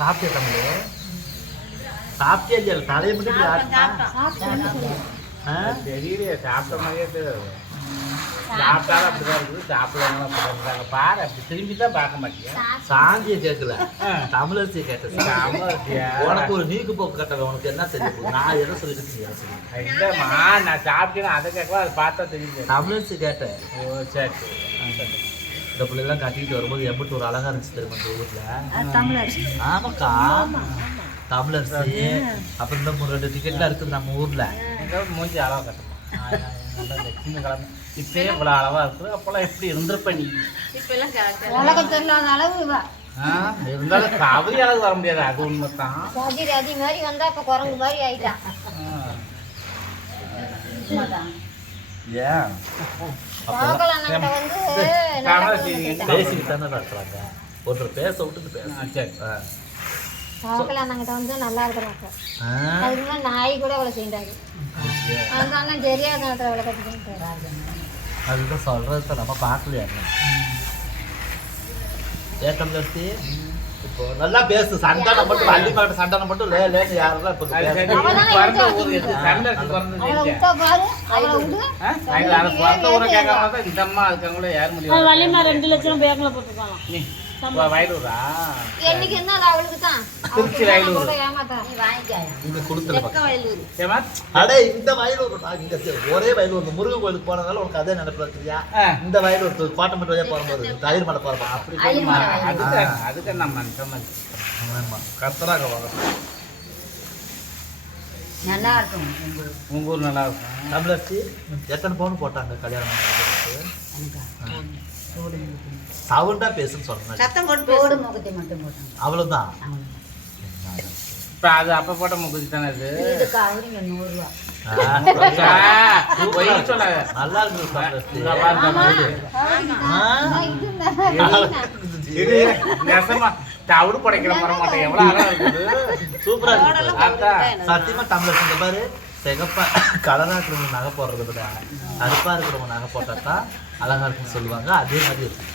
சாப்பிட்டியா தமிழ்? சாப்பிட்டியா இல்லையா? தலையை மட்டும்? ஆ? தெரியலையே சாப்பிட்ட மாதிரியே தெரியாது சாப்பிட்டாலும் அப்படிதான் இருக்குது சாப்பிடலாம் அப்படிதான் பாரு அப்படி திரும்பி தான் பார்க்க மாட்டேங்க சாந்தியை கேட்கல. தமிழரசியை கேட்டேன் தமிழரசியா? உனக்கு ஒரு நீக்கு போக்கு கட்டல உனக்கு என்ன தெரியும்? நான் எதை சொல்லிட்டு. இல்லைம்மா நான் சாப்பிட்டேன்னு அதை கேட்கலாம் அதை பார்த்தா தெரியுது தமிழரசி கேட்டேன். ஓ சரி சரி. இந்த பிள்ளைலாம் கட்டிட்டு வரும்போது எம்பிட்டு ஒரு அழகா இருந்துச்சு தெரியுமா இந்த ஊர்ல? ஆமாக்கா. தமிழரசி. அப்புறம் இந்த ரெண்டு டிக்கெட்லாம் இருக்குது நம்ம ஊர்ல. மூஞ்சி அளவா கட்டணும் கிழமை. இப்பயே இவ்வளோ அளவா இருக்குது. அப்போல்லாம் எப்படி இருந்திருப்ப நீ? உலகத்தில் இல்லாத அளவு இருந்தாலும் கவரி அளவு வர முடியாது. அது உண்மை தான் சதி ரதி மாதிரி வந்தா இப்ப குரங்கு மாதிரி ஆயிட்டான் ஏன்? பேசிட்டு தானே இருக்கிறாங்க ஒருத்தர் பேச விட்டுட்டு பேச. சோகல் அண்ணங்கிட்ட வந்து நல்லா இருக்கிறாங்க. அதுக்கு முன்னாடி நாய் கூட செய்தாரு அந்த அண்ணன் தெரியாத நேரத்தில் கட்டிக்கிட்டு அதுதான் சொல்றது நம்ம பார்க்கலையா ஏன் தமிழரசி இப்போ நல்லா பேசு. சண்டான மட்டும் வள்ளி பாட்டு சண்டான மட்டும் லே லேன்னு யாரெல்லாம் இப்போ பிறந்த ஊர் எது? தமிழருக்கு பிறந்த ஊரை கேட்காம தான் இந்த அம்மா அதுக்கவங்களே யார் முடியும்? வள்ளிமா ரெண்டு லட்சம் பேங்க்ல வ- வயலூரா என்னைக்கு என்ன அவளுக்கு தான் திருச்சி வயலூர். அடே இந்த வயலூர் ஒரே வயலூர். முருகன் கோயிலுக்கு போனதால உனக்கு அதே நினைப்பு இருக்குறியா ஆ. இந்த வயலூர் கோட்டமட்டு வழியா போகும்போது தயிர் மலை போறப்ப. அப்படி அதுக்கு அதுக்கு நம்ம ஆமா கத்தராக வாங்க நல்லா இருக்கும் உங்க ஊர். நல்லா இருக்கும். தமிழரசி எத்தனை பவுன் போட்டாங்க கல்யாணம் சவுண்டா பேசுன்னு சொன்னேன் சத்தம் போட்டு போடு முகத்தை மட்டும் போட்டாங்க. அவ்வளவுதான். இப்ப அது அப்ப போட்ட தானே அது? இதுக்கு அவருங்க நூறுரூவா ஆ, ஆ, பொய் சொல்லாத. நல்லா இங்க. இது நெசமா தவிடு படைக்கிற மரம் மாட்டேன். எவ்வளவு அழகா இருக்குது. சூப்பரா இருக்கு. அதான் சத்தியமா தமிழரசி இந்த பாரு சிகப்பா கலரா இருக்கிறவங்க நகை போடுறத விட கருப்பா இருக்கிறவங்க நகை போட்டா தான் அழகா இருக்குன்னு சொல்லுவாங்க அதே மாதிரி இருக்கு.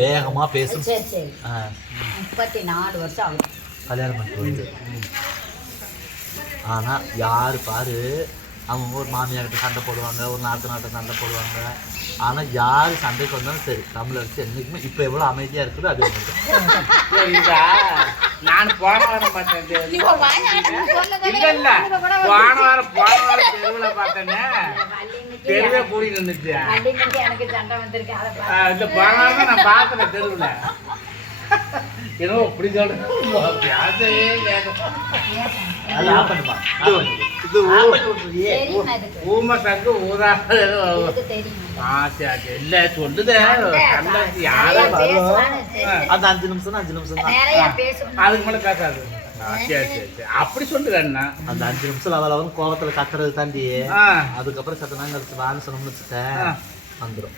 வேகமா பேசும். முப்பத்தி நாலு வருஷம் ஆகுது. கல்யாணம் பண்ணிட்டு ஆனா யாரு பாரு அவங்க ஒரு மாமியார்கிட்ட சண்டை போடுவாங்க ஒரு நாட்டு நாட்டை சண்டை போடுவாங்க. ஆனா யாரு சண்டைக்கு வந்தாலும் சரி தமிழரசி என்னைக்குமே இப்ப எவ்வளவு அமைதியா இருக்குதோ அதே சரிதா நான் போன வாரம் பார்த்தேன். இல்ல இல்ல. போன வாரம் போன வாரம் தெருவுல பார்த்தேனே. தெருவே கூடி நின்னுச்சு எனக்கு சண்டை வந்திருக்கு அதை பாரு. ஆ, இந்த போன வாரம் தான் நான் பார்த்தேன் தெருவுல. ஏதோ இப்படி சொல்றேன் பேசவே கேட்க அது ஆஃப் பண்ணுமா? இது வந்து. இது ஆஃப் பண்ணி விட்டுறியே. தெரியுமா இதுக்கு? ஊமை சங்கு ஊதாத ஏதோ இதுக்கு தெரியுமா? ஆ சரி. இல்ல சொல்லுதே. யாரும். அந்த அஞ்சு நிமிஷம் அஞ்சு நிமிஷம் தான். அதுக்கு மேல பேசாது ஆ, சரி சரி சரி அப்படி சொல்லுறேன்னா அந்த அஞ்சு நிமிஷம் லவ லவன் கோவத்துல கத்துறது தாண்டி அதுக்கப்புறம் சத்த வான்னு சொன்னோம்னு வச்சுக்க ஆ. வந்துடும்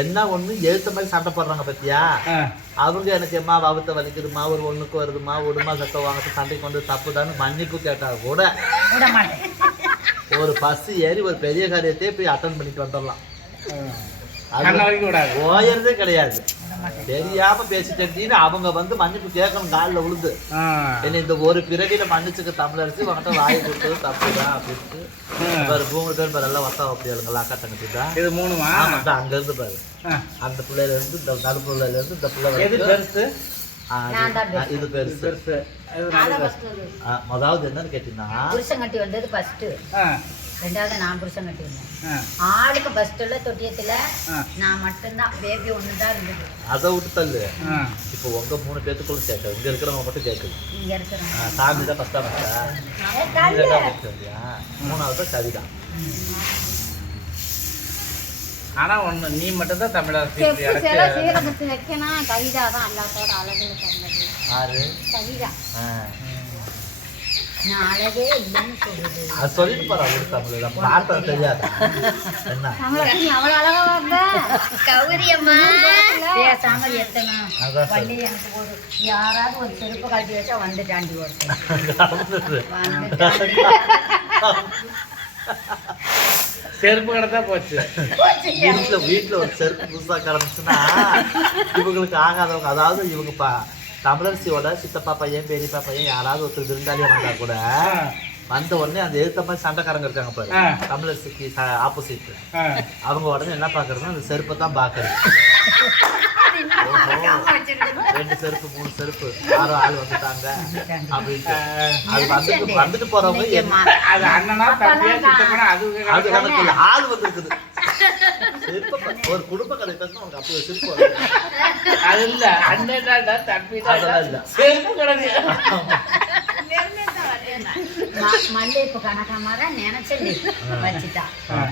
என்ன ஒண்ணு? எழுத்த மாதிரி சண்டை போடுறாங்க பத்தியா? அவங்க எனக்கு எம்மா வவுத்த வலிக்குதுமா ஒரு ஒண்ணுக்கு வருதுமா விடுமா சத்தம் வாங்கிட்டு சண்டைக்கு வந்து தப்புதான்னு மன்னிப்பு கேட்டா கூட ஒரு பஸ் ஏறி ஒரு பெரிய காரியத்தையே போய் அட்டன் பண்ணிட்டு வந்துடலாம். ஓயறதே கிடையாது. தெரியாம பேசிட்டேன்னு அவங்க வந்து மன்னிப்பு கேட்கணும் காலில் விழுந்து. என்ன இந்த ஒரு பிறவியில மன்னிச்சுக்க தமிழரசி உன்கிட்ட வாயை கொடுத்தது தப்புதான் அப்படின்ட்டு. பாரு மூணு பேர் பாரு எல்லாம் வத்தா அப்படியாளுங்களா அக்கா தங்கச்சி தான் இது மூணுமா? ஆமா தான் அங்க இருந்து பாரு. அந்த பிள்ளையில இருந்து இந்த நடுப்புள்ளையில இருந்து இந்த பிள்ளை எது பெருசு? இது பெருசு. முதலாவது என்னன்னு கேட்டீங்கன்னா ஃபர்ஸ்ட் ரெண்டாவது நான் புருஷன் கட்டி வந்தேன் ஆ. ஆளுக்கு ஃபர்ஸ்ட்ல தொட்டியத்துல ஆ. நான் மட்டும்தான் பேபி ஒன்று தான் இருந்தது. அதை விட்டு தள்ளு. இப்போ உங்க மூணு பேத்துக்குள்ள கேட்குது இங்க இருக்கிறவங்க மட்டும் கேட்குது இங்க இருக்கிறேன் ஆ, சாமி தான் ஃபஸ்ட்டாக வச்சா தள்ளு. மூணாவது கவிதா ஆனா ஒண்ணு நீ மட்டும் தான் அடைச்சு சீரகத்து வைக்கணும். கவிதா தான் எல்லாத்தோட சொன்னது ஆறு கவிதா ஆ. நான் அழகே இல்லைன்னு சொல்லுது அது சொல்லிட்டு போறா நம்ம பார்த்தா தெரியாது. என்ன? தமிழகத்தில் அவ்வளோ அழகா வந்தா கௌரி அம்மா பேசாம எத்தனை? அதான் சரி. பள்ளி எனக்கு ஒரு யாராவது ஒரு செருப்பு கழட்டி வச்சா வந்துட்டாண்டி ஒருத்தன். செருப்பு கிடத்தா போச்சு. வீட்டுல வீட்டுல ஒரு செருப்பு புதுசா கிளம்பிச்சுன்னா இவங்களுக்கு ஆகாதவங்க அதாவது இவங்க பா தமிழரசியோட சித்தப்பா பையன் பெரியப்பா பையன் யாராவது ஒருத்தர் விருந்தாளியா வந்தா கூட வந்த உடனே அந்த எதிர்த்த மாதிரி சண்டைக்காரங்க இருக்காங்க பாரு. தமிழரசிக்கு ஆப்போசிட். அவங்க உடனே என்ன பாக்குறதுன்னா அந்த செருப்பை தான் பாக்குறது ரெண்டு செருப்பு மூணு செருப்பு. யாரும் ஆள் வந்துட்டாங்க அப்படின்ட்டு. அது வந்துட்டு வந்துட்டு போறவங்க என்ன? அது அண்ணனா அது ஆள் வந்திருக்குது. ஒரு குடும்ப கதை பேசினா உனக்கு அப்படி ஒரு செருப்பு வரும். அது இல்ல அண்ணன்டா தம்பி அதெல்லாம் இல்ல. மல்லிகைப்பூ நினைச்சேன் வச்சுட்டா.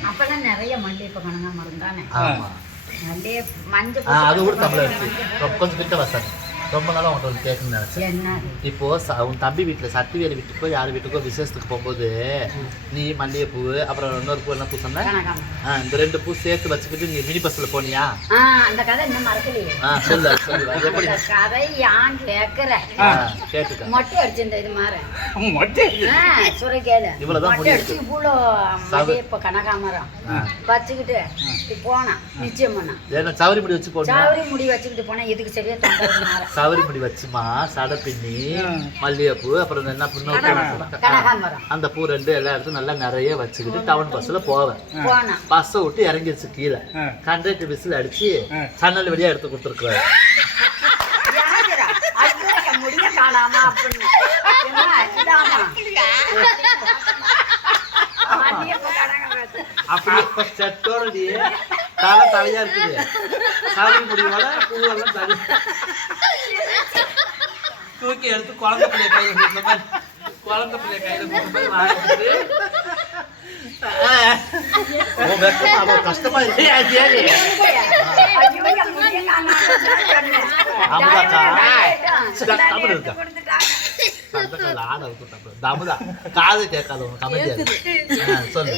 அப்பெல்லாம் நிறைய மல்லிகைப்பூ கனகாமரம் தானே? ஆமா. மல்லிகை மஞ்சள் அது கூட தமிழ் கொஞ்சம் கிட்ட வசாங்க ரொம்ப நாளா உன்கிட்ட ஒன்று கேட்கணும்னு நினைச்சேன். என்ன? அது? இப்போ ச- உன் தம்பி வீட்டுல சத்திவேலு வீட்டுக்கோ யார் வீட்டுக்கோ விசேஷத்துக்கு போகும்போது நீ மல்லிகைப்பூ அப்புறம் இன்னொரு பூ என்ன பூ சொன்ன? கனகாமரம் ஆ, இந்த ரெண்டு பூ சேர்த்து வச்சுக்கிட்டு நீ மினி பஸ்ல போனியா? ஆ அந்த கதை இன்னும் மறக்கலையே. ஆ சொல்லு சொல்லு அது எப்படி? அந்த கதை யான் கேக்குற? ஆ, கேட்டுக்க. மொட்டை அடிச்சிருந்த இது மாற மொட்டை இவ்வளவுதான் மொட்டை முடி அடிச்சு இவ்வளோ மல்லிகைப்பூ கனகாமரம் வச்சுக்கிட்டு போனா நிச்சயம் பண்ணா ஏன்னா சவரி முடி வச்சு போனியா சாவரி முடி வச்சுக்கிட்டு போனா இதுக்கு சரியா தொண்டை மாற? சவரி முடி வச்சுமா சடை பின்னி மல்லிகைப்பூ அப்புறம் என்ன கனகாமரம் அந்த பூ ரெண்டு எல்லா இடத்தும் நல்லா நிறைய வச்சுக்கிட்டு டவுன் பஸ்ல போவேன். பஸ்ஸை விட்டு இறங்கிடுச்சு கீழே. கண்டக்டர் விசில் அடிச்சு. சன்னல் வழியா எடுத்து கொடுத்துருக்குறாரு. முடிய காணாம அப்படின்னு. அப்படி செட்டோடி தலை தலையா இருக்குது. சாமி முடிவோட பூவெல்லாம் தனி. தூக்கி எடுத்து குழந்தை பிள்ளைய கையில கொடுத்த மாதிரி குழந்தை பிள்ளைய கையில கொடுத்த மாதிரி வாங்கிட்டு கஷ்டமா இருக்கு இருக்கா? சந்தக்கால ஆட விட்டுட்டான் தமுதா காது கேட்காத உனக்கு அமைதியா சொல்லு.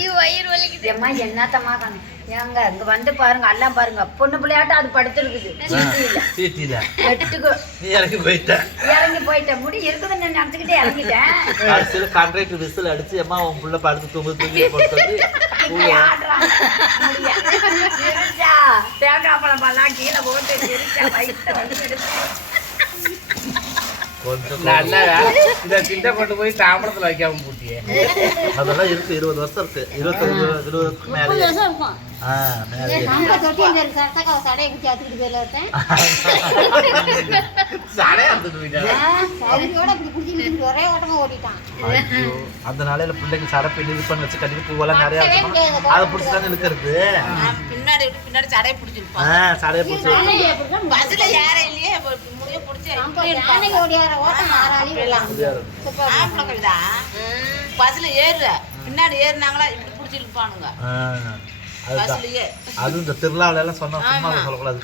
ஏம்மா, என்னத்தம்மா? ஏங்க, இங்க வந்து பாருங்க எல்லாம் பாருங்க. பொண்ணு பிள்ளையாட்டம் அது படுத்துருக்குது. சீட்டில எட்டுக்கு நீ இறங்கி போயிட்ட. இறங்கி போயிட்டேன் முடி இருக்குதுன்னு நினைச்சுக்கிட்டே இறங்கிட்டேன். கடைசியில விசில் அடிச்சு அம்மா உன் புள்ள படுத்து தூங்கு தூங்கி போட்டு தேங்காய் பழம் கீழே போட்டு சிரிச்சா, வயித்தை வந்து எடுத்து. கொஞ்சம் நல்லா இந்த திண்டை கொண்டு போய் தாம்பளத்துல வைக்காம போட்டியே. அதெல்லாம் இருக்கு இருபது வருஷம் இருக்கு. இருபத்தி இருபதுக்கு மேலே. ஆ மேலே. சடையை நிக்கிட்டு ஒரே ஓட்டமா ஓடிட்டான். ஐயோ, அந்த நாளையில பிள்ளைங்க சடப்பை இது பண்ணி வச்சு கட்டிட்டு பூவெல்லாம் நிறைய இருக்கும் அதை பிடிச்சி தானே இழுக்கிறது பின்னாடி பின்னாடி சடையை பிடிச்சிருப்பான். சடையை பிடிச்சி. பஸ்ல யாரும் இல்லையே பஸ்ல ஏறுற. பின்னாடி ஏறுனாங்களா இப்படி பிடிச்சி இழுப்பானுங்க இந்த திருவிழாவில எல்லாம் சொன்னா சும்மா. சொல்லக்கூடாது.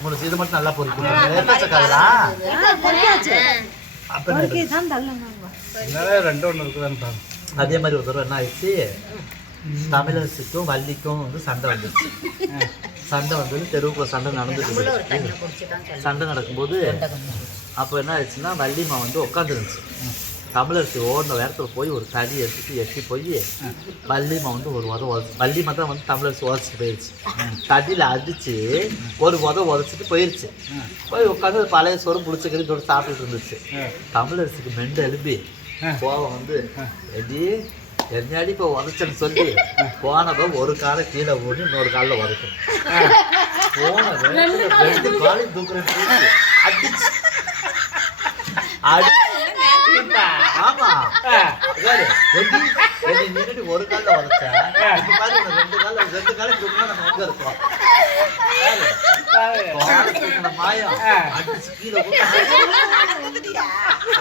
முடிஞ்சு. இது மட்டும் நல்லா? என்னதான் ரெண்டு ஒன்று இருக்குதான்னு அதே மாதிரி ஒரு தடவை என்ன ஆயிடுச்சு? தமிழரசுக்கும் வள்ளிக்கும் வந்து சண்டை வந்துச்சு சண்டை வந்தது தெருவுக்குள்ள சண்டை நடந்துட்டு. சண்டை நடக்கும்போது அப்போ என்ன ஆயிடுச்சுன்னா வள்ளிமா வந்து உட்காந்துருந்துச்சு. தமிழரசி ஓடின நேரத்தில் போய் ஒரு தடி எடுத்துட்டு எட்டி போய் வள்ளிமா வந்து ஒரு உத உதச்சு வள்ளிமா தான் வந்து தமிழரசி உதச்சிட்டு போயிடுச்சு தடியில் அடிச்சு ஒரு உத உதச்சிட்டு போயிடுச்சு போய் உட்காந்து பழைய சோறு புளிச்சக்கறி தொட்டு சாப்பிட்டுட்டு இருந்துச்சு. தமிழரசிக்கு மெண்டு எழுப்பி கோவம் வந்து எடி என்னடி இப்போ உதச்சேன்னு சொல்லி போனப்ப ஒரு காலை கீழே ஓடி இன்னொரு காலில் உதக்கும் போன வேகத்துல ரெண்டு காலையும் தூக்குறேன் தூக்கி அடிச்சு. அடி ஆமா. நின்னுட்டு ஒரு கால்ல உதைச்சேன். ரெண்டு கால்ல ரெண்டு காலையும் தூக்குனா நம்ம இருக்கோம்? பாரு. அடிச்சு கீழே போட்டு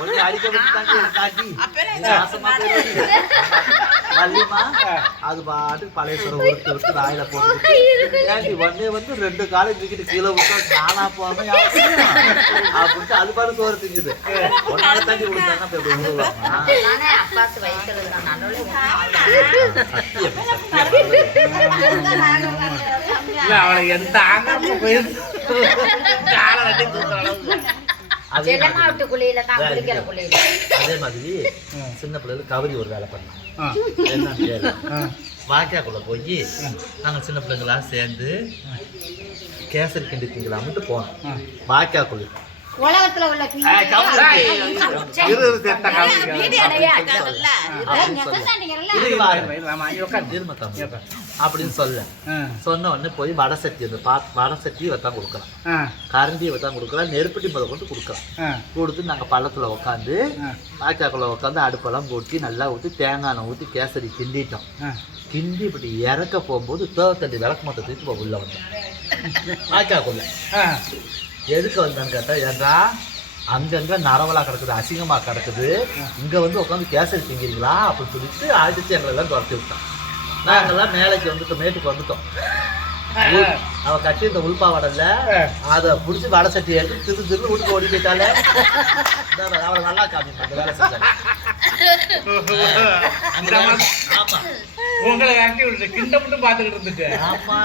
ஒண்ணு அடிக்க போயிடுச்சு. வள்ளிமா, அது பாட்டுக்கு பழைய சோறை உருட்டு விட்டு வாயில போட்டு ஒண்ணே வந்து ரெண்டு காலை தூக்கிட்டு கீழே விட்டா நானா போகாம? அப்படின்ட்டு அது பாட்டு சோறு திங்குது ஒன்னால தாண்டி சத்தியம் சத்தியம் இல்ல அவளை எந்த ஆங்காம போயிருந்து அதே மாதிரி விட்டு குளியில தான் வேற குளிக்கிற எங்க? குளியில அதே மாதிரி ம். சின்ன பிள்ளைகள் கபடி ஒரு வேலை பண்ணோம் ஆ. வாக்கியாக்குள்ள போய் நாங்கள் சின்ன பிள்ளைங்களா சேர்ந்து கேசரி கிண்டி திங்கலாம்ட்டு போனோம் ஆ. வாக்கியாக்குள்ள உலகத்துல உள்ள. இருமா. அப்படின்னு சொல்ல. சொன்ன உடனே போய் வடை சட்டி அந்த பா வடை சட்டி தான் கொடுக்கலாம் ஆ. கரண்டியை தான் கொடுக்கலாம் நெருப்பட்டி முத கொண்டு கொடுக்கலாம் ஆ. கொடுத்து நாங்கள் பள்ளத்தில் உட்காந்து. வாய்க்காக்குள்ள உட்காந்து அடுப்பெல்லாம் ஊற்றி நல்லா ஊற்றி தேங்காய் ஊற்றி கேசரி கிண்டிட்டோம். கிண்டி இப்படி இறக்க போகும்போது தேவத்தண்டி விளக்கு மொத்த தூக்கி உள்ள வந்தோம் வாய்க்காக்குள்ள. எதுக்கு வந்தேன்னு கேட்டால் ஏன்டா அங்கங்க நரவலா கிடக்குது அசிங்கமா கிடக்குது இங்க வந்து உட்காந்து கேசரி திங்கிறீங்களா அப்படின்னு சொல்லிட்டு அடிச்சு எங்களை எல்லாம் துரத்தி விட்டான் நாங்கெல்லாம் மேலைக்கு வந்துட்டோம் மேட்டுக்கு வந்துட்டோம். அவ கட்டி இந்த உள்பாவடல்ல அதை புடிச்சு வடை சட்டி எடுத்து திரு திரு வீட்டுக்கு ஓடி போயிட்டாலே அவளை நல்லா காமிப்பா இந்த வேலை செஞ்சாங்க ஆமா. உங்களை ஆக்டி விட்டு கிண்ட மட்டும் பார்த்துக்கிட்டு இருந்துட்டு ஆமா.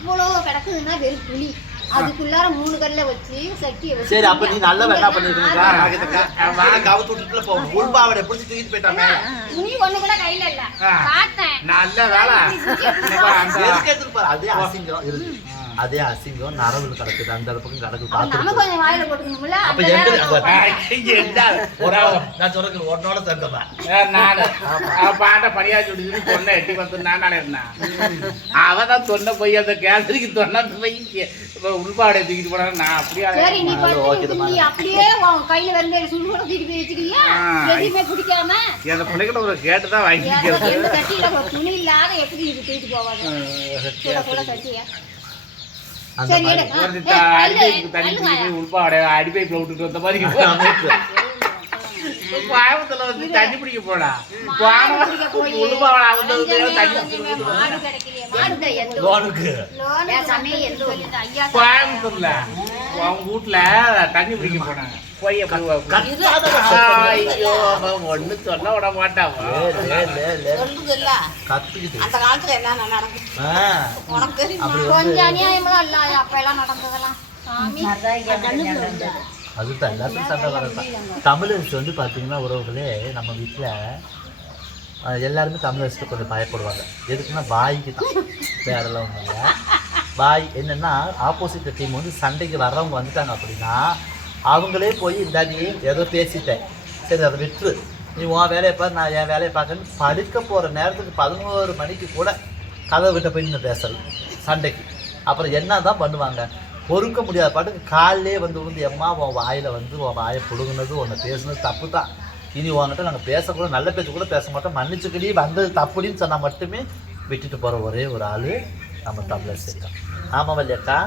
அவ்வளோ கிடக்குதுன்னா வெறும் புளி அதுக்குள்ளார மூணு கல்ல வச்சு சட்டியை வச்சு சரி அப்ப நீ நல்ல என்ன பண்ணிருக்கீங்க கவுத்து விட்டுட்டுல போகணும் உள்பாவடை பிடிச்சி தூக்கிட்டு போயிட்டான் மேல துணி ஒண்ணு கூட கையில இல்ல. பார்த்தேன் நல்ல வேலை? அதே அசிங்கம் இருக்கு அதே அசிங்கம் நரவுல கிடக்குது. அந்த பக்கம் ஆள். நான் சொல்றேன் உன்னோட சேர்ந்தவன் ஏ, நானு. பாட்ட பணியா சொல்லிட்டு சொன்ன எட்டி வந்து நான் நினைறேன் அவன் தான் சொன்ன போய் அந்த கேசரிக்கு சொன்ன போய். உள்பாடை தூக்கிட்டு போனா நான் அப்படியே அப்படியே கையில வெறும் சுடுகூட தூக்கி போய் வச்சுக்கிறியா? ஆ. எதுவுமே பிடிக்காம அந்த பிள்ளைகிட்ட ஒரு கேட்டு தான் ஒரு துணி இல்லாத எப்படி இது தூக்கிட்டு போவாங்க அந்த சரி மாதிரி தள்ளு, தண்ணி தள்ளுங்க. தூக்கி உள்பாடை அடிப்பைப்புல விட்டுட்டு வந்த மாதிரி. கோயம்புத்தூர்ல வந்து தண்ணி பிடிக்க போய் உள்பாடை வந்து தண்ணி லோனுக்கு. கோயம்புத்தூர்ல. அவங்க வீட்டுல தண்ணி பிடிக்க போனாங்க. போய் ஒண்ணு சொல்ல விட மாட்டான். அந்த காலத்துல என்ன நடக்கும் கொஞ்சம் அநியாயமெல்லாம் இல்ல. அப்ப எல்லாம் நடந்ததெல்லாம். அதுதான் சண்டை வரதான் தமிழரசு வந்து பார்த்தீங்கன்னா உறவுகளே நம்ம வீட்டில் எல்லாருமே தமிழரசுக்கு கொஞ்சம் பயப்படுவாங்க. எதுக்குன்னா வாய்க்கு தான். வேறெல்லாம் ஒன்றும் இல்லை. வாய் என்னென்னா ஆப்போசிட் டீம் வந்து சண்டைக்கு வர்றவங்க வந்துட்டாங்க அப்படின்னா அவங்களே போய் இந்தாடி ஏதோ பேசிட்டேன் சரி அதை விட்டுரு. நீ உன் வேலையை பாரு நான் என் வேலையை பார்க்கன்னு படுக்க போகிற நேரத்துக்கு பதினோரு மணிக்கு கூட கதவை விட்ட போய் நின்று பேசலாம். சண்டைக்கு. அப்புறம் என்ன தான் பண்ணுவாங்க? பொறுக்க முடியாத பாட்டுக்கு காலிலே வந்து விழுந்து எம்மா உன் வாயில் வந்து உன் வாயை புழுங்கினது உன்னை பேசுனது தப்பு தான் இனி உன்கிட்ட நாங்கள் பேசக்கூட நல்ல பேச்சு கூட பேச மாட்டோம். மன்னிச்சுக்கடி வந்தது தப்புடின்னு சொன்னால் மட்டுமே விட்டுட்டு போகிற ஒரே ஒரு ஆள் நம்ம தமிழர் சேர்க்கா ஆமாம் வல்லியக்கா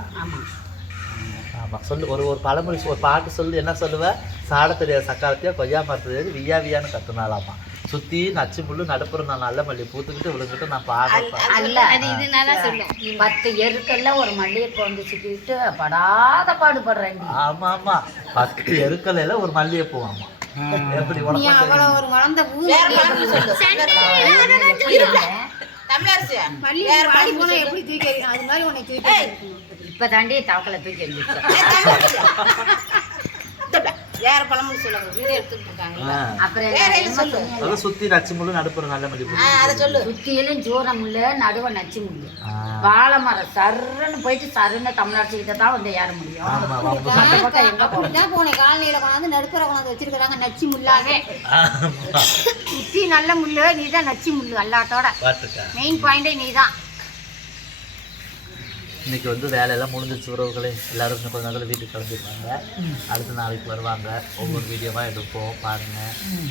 ஆமாம் சொல்லு ஒரு ஒரு பழமொழி ஒரு பாட்டு சொல்லு என்ன சொல்லுவ? சாட தெரியாத சக்காலத்தையா கொய்யா மரத்துல வியா வியான்னு கத்துனாலாமா சுற்றி நச்சு புல்லு நடுப்புற நான் நல்ல மல்லி பூத்துக்கிட்டு விழுந்துட்டு நான் பாடுறேன் அல்ல. பத்து எருக்கல்ல ஒரு மல்லிகைப்பூ வந்து சிக்கிட்டு படாத பாடுபடுறேன். ஆமா ஆமா. பத்து எருக்கலையில ஒரு மல்லிகைப்பூ ஆமா. எப்படி உனக்கு ஒரு வளர்ந்த தமிழரசு மல்லி எப்படி தூக்கி? அது மாதிரி தூக்கி எறியணும். இப்ப தாண்டி தவக்கலை தூக்கி. இந்த வேற சொல்லுங்க. வீடியோ எடுத்துட்டு இருக்காங்க. அப்புறம் வேற என்ன என்ன சொல்லு? அதை சுத்தி நச்சு முள்ளு நடுப்புற நல்ல மல்லிகைப்பூ ஆ, அதை சொல்லு. சுத்தியிலும் ஜூரம் முள்ளு நடுவ நச்சு முள்ளு. வாழை மரம் சருன்னு போயிட்டு சருன்னு தமிழ்நாட்டு கிட்ட தான் வந்து ஏற முடியும். அப்படிதான் போனேன். காலனியில கொண்டாந்து நடுப்புற கொண்டாந்து வச்சிருக்கிறாங்க நச்சு முள்ளாவே. சுத்தி நல்ல முள்ளு நீதான் நச்சு முள்ளு எல்லாத்தோட பாத்துக்க மெயின் பாயிண்டே நீதான். இன்னைக்கு வந்து வேலையெல்லாம் முடிஞ்சிச்சு உறவுகளே. எல்லாரும் இன்னும் கொஞ்ச நேரத்தில் வீட்டுக்கு கிளம்பிடுவாங்க. அடுத்த நாளைக்கு வருவாங்க. ஒவ்வொரு வீடியோவாக எடுப்போம் பாருங்க.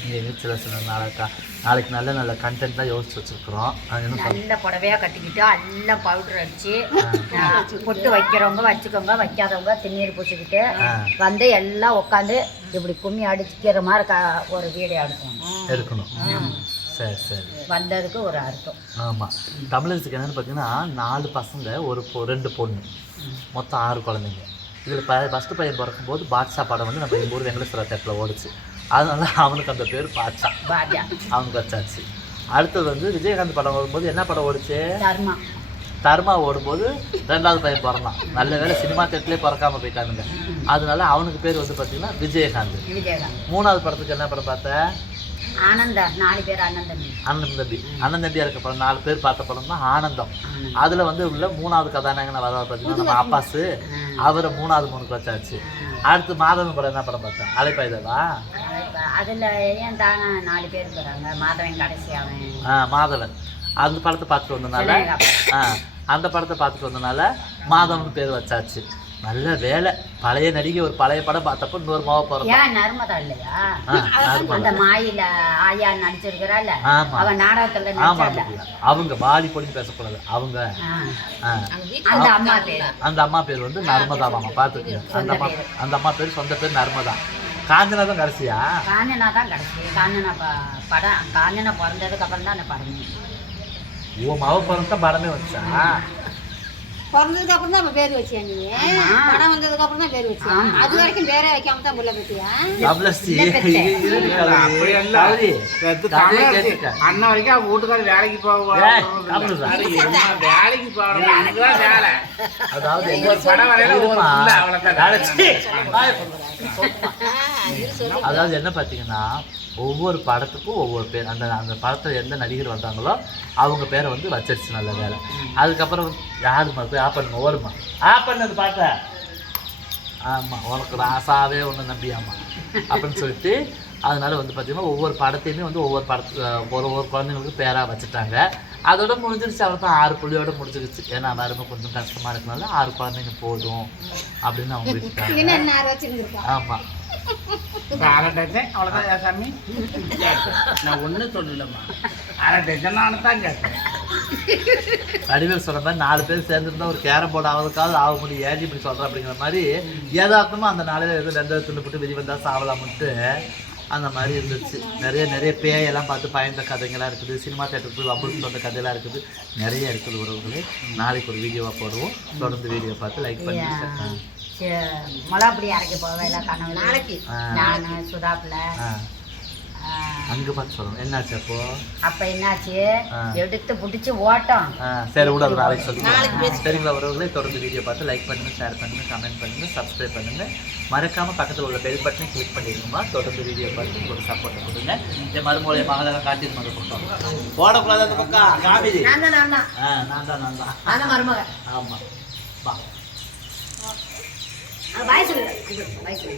நீங்கள் சில சில நாளைக்கா. நாளைக்கு நல்ல நல்ல கண்டென்ட் தான் யோசிச்சு வச்சிருக்கிறோம். நல்ல புடவையா கட்டிக்கிட்டு எல்லாம் பவுடர் ஆ, பொட்டு வைக்கிறவங்க வச்சுக்கோங்க வைக்காதவங்க திருநீர் பூசிக்கிட்டு ஆ. வந்து எல்லாம் உட்காந்து இப்படி கும்மி அடிக்கிற மாதிரி க- ஒரு வீடியோ எடுக்கணும். எடுக்கணும். சரி சரி. வந்ததுக்கு ஒரு அர்த்தம். ஆமாம் தமிழரசுக்கு என்னென்னு பார்த்தீங்கன்னா நாலு பசங்க ஒரு பொ ரெண்டு பொண்ணு. மொத்தம் ஆறு குழந்தைங்க. இதில் ப ஃபஸ்ட்டு பையன் பிறக்கும்போது பாட்ஷா படம் வந்து நம்ம எங்கள் ஊர் வெங்கடேஸ்வரா தேட்டரில் ஓடுச்சு. அதனால அவனுக்கு அந்த பேர் பாட்ஷா. பாஜா அவனுக்கு வச்சாச்சு. அடுத்தது வந்து விஜயகாந்த் படம் வரும்போது என்ன படம் ஓடுச்சு? தர்மா. தர்மா ஓடும்போது ரெண்டாவது பையன் பிறந்தான். நல்ல வேளை சினிமா தேட்டர்லேயே பிறக்காம போயிட்டானுங்க. அதனால அவனுக்கு பேர் வந்து பார்த்தீங்கன்னா விஜயகாந்த். விஜயகாந்த். மூணாவது படத்துக்கு என்ன படம் பார்த்த? ஆனந்தா நாலு பேர் அண்ணன் தம்பி அண்ணன் தம்பி அண்ணன் தம்பியா இருக்க படம் நாலு பேர் பார்த்த படம் தான் ஆனந்தம். அதுல வந்து உள்ள மூணாவது கதாநாயகன் வர பார்த்தீங்கன்னா நம்ம அப்பாஸ் அவரை மூணாவது மூணுக்கு வச்சாச்சு. அடுத்து மாதவன் படம் என்ன படம் பார்த்தேன் அலைப்பாய்தவா அதுல ஏன் தானே நாலு பேர் இருக்கிறாங்க? மாதவன் கடைசி அவன். ஆ மாதவன். அந்த படத்தை பார்த்துட்டு வந்தனால ஆ அந்த படத்தை பார்த்துட்டு வந்தனால மாதவன் பேர் வச்சாச்சு. நல்ல வேலை. பழைய நடிகை ஒரு பழைய படம் பார்த்தப்போ இன்னொரு மாவை பிறந்தான் ஏன் நர்மதா இல்லையா. அந்த மாயில ஆயா நடிச்சிருக்கிறாள். அவ நாடகத்துல ஆமா நடிச்சால அவங்க வாலி பொண்ணு பேசக்கூடாது. அவங்க. அந்த அம்மா பேர். அந்த அம்மா பேர் வந்து நர்மதா மாமா. பார்த்துக்குங்க. அந்த அம்மா அந்த அம்மா பேர் சொந்த பேர் நர்மதா. காஞ்சனா தான் கடைசியா? காஞ்சனா தான் கடைசி. காஞ்சனா படம் காஞ்சனா பிறந்ததுக்கு அப்புறம் தான் அந்த படமே. உன் மவ பிறந்த படமே வச்சா? பிறந்ததுக்கு அப்புறம் தான் பேர் வச்சியா நீ. படம் வந்ததுக்கு அப்புறம் தான் பேர் வச்சியா. அது வரைக்கும் பேரே வைக்காம தான் புள்ள பெற்றியா கமலஸ்ரீ அப்படி இல்ல. பெத்து கதையை தமிழரசி. கேட்டுக்க. அண்ணன் வரைக்கும் அவங்க வீட்டுக்காரர் வேலைக்கு போவாங்க வேலைக்கு போகணும் இதுதான் வேலை. அதாவது படம் வரையில. அதாவது என்ன பார்த்தீங்கன்னா ஒவ்வொரு படத்துக்கும் ஒவ்வொரு பேர் அந்த அந்த படத்தில் எந்த நடிகர் வந்தாங்களோ அவங்க பேரை வந்து வச்சிருச்சு நல்ல வேலை அதுக்கப்புறம் யாருமா போய் ஆ ஓருமா ஓடுமா? ஆ பண்ணது பார்த்த. ஆமாம் உனக்கு ராசாவே ஒன்று நம்பியாமா? அப்படின்னு சொல்லிட்டு அதனால வந்து பார்த்திங்கன்னா ஒவ்வொரு படத்தையுமே வந்து ஒவ்வொரு படத்து ஒரு ஒரு குழந்தைங்களுக்கு பேராக வச்சுட்டாங்க. அதோட முடிஞ்சிருச்சு. தான் ஆறு புள்ளியோட முடிஞ்சிருச்சு. ஏன்னா எல்லாருமே கொஞ்சம் கஷ்டமாக இருக்கனால ஆறு குழந்தைங்க போதும் அப்படின்னு அவங்க வச்சிருந்துருக்கா ஆமாம் ஏன் சாமி? நான் ஒண்ணும் சொல்லலம்மா. அரை டஜன் நானும் தான் கேட்டேன் வடிவேல் சொல்ற மாதிரி நாலு பேர் சேர்ந்துருந்தா ஒரு கேரம் போர்டு ஆவதுக்காவது ஆக முடியும். ஏன் இப்படி சொல்ற அப்படிங்கிற மாதிரி ஏதார்த்தமா அந்த நாளில் எதுவும் ரெண்டு துண்டு போட்டு விதி வந்தா சாவலாம்ட்டு அந்த மாதிரி இருந்துச்சு. நிறைய நிறைய பேயெல்லாம் பார்த்து பயந்த கதைங்களாம் இருக்குது. சினிமா தேட்டருக்கு போய் வம்புக்கு வந்த கதையெல்லாம் இருக்குது. நிறைய இருக்குது உறவுகளே. நாளைக்கு ஒரு வீடியோவாக போடுவோம். தொடர்ந்து வீடியோ பார்த்து லைக் பண்ணுங்க. மொளாப்பொடி அரைக்க போவேல கனவு நாளைக்கு. நானு சுதாப்புல அங்கே பார்த்து சொல்லணும் என்னாச்சு அப்போ? அப்ப என்னாச்சு. எடுத்து புடிச்சு ஓட்டம். சரி விட நாளைக்கு சொல்லுங்க சரிங்களா உறவுகளே? தொடர்ந்து வீடியோ பார்த்து லைக் பண்ணுங்க ஷேர் பண்ணுங்க கமெண்ட் பண்ணுங்க சப்ஸ்கிரைப் பண்ணுங்க. மறக்காம பக்கத்தில் உள்ள பெல் பட்டனை கிளிக் பண்ணிடுங்கம்மா. தொடர்ந்து வீடியோ பார்த்து ஒரு சப்போர்ட் கொடுங்க. இந்த மறுமொழியை மகளெல்லாம் காட்டி மறு பக்கம் போடக்கூடாது அந்த பக்கம். காமிதி நான் தான் நான் தான். நான் தான் நான் தான். அந்த மருமக. ஆமாம் வா. வயசு வயசு